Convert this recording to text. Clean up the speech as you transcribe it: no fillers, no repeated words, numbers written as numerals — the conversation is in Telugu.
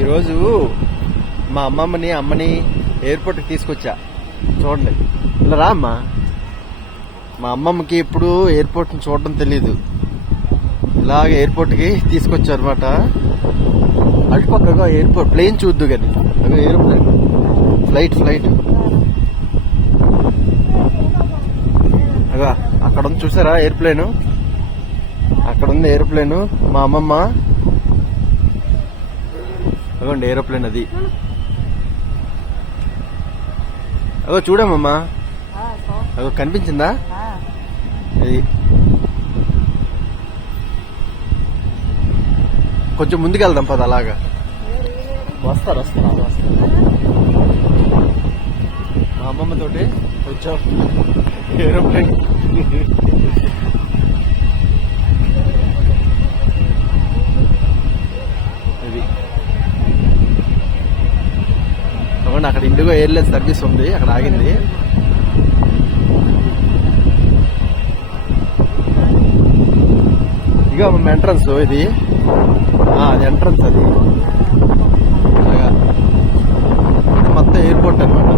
ఈరోజు మా అమ్మని ఎయిర్పోర్ట్కి తీసుకొచ్చా. చూడండి, ఇలా రా అమ్మా. మా అమ్మమ్మకి ఎప్పుడు ఎయిర్పోర్ట్ని చూడడం తెలీదు. ఇలాగ ఎయిర్పోర్ట్కి తీసుకొచ్చారు అనమాట. అటుపక్కగా ఎయిర్పోర్ట్ ప్లేన్ చూద్దు కానీ అవి ఎయిర్ప్లేన్ ఫ్లైట్ అగా అక్కడ ఉంది చూసారా ఎయిర్ప్లేను. అక్కడ ఉంది ఎయిర్ప్లేను. మా అమ్మమ్మ అగోండి ఏరోప్లేన్ అది. అగో చూడమ్మమ్మా, అగో కనిపించిందా అది. కొంచెం ముందుకెళ్దాం పద. అలాగా వస్తారు. మా అమ్మమ్మ తోటి వచ్చాం ఏరోప్లేన్. ఇది అక్కడ ఇండిగో ఎయిర్లైన్స్ సర్వీస్ ఉంది, అక్కడ ఆగింది. ఇక ఎంట్రన్స్ ఇది, అది ఎంట్రన్స్. అది మొత్తం ఎయిర్పోర్ట్ అన్నమాట.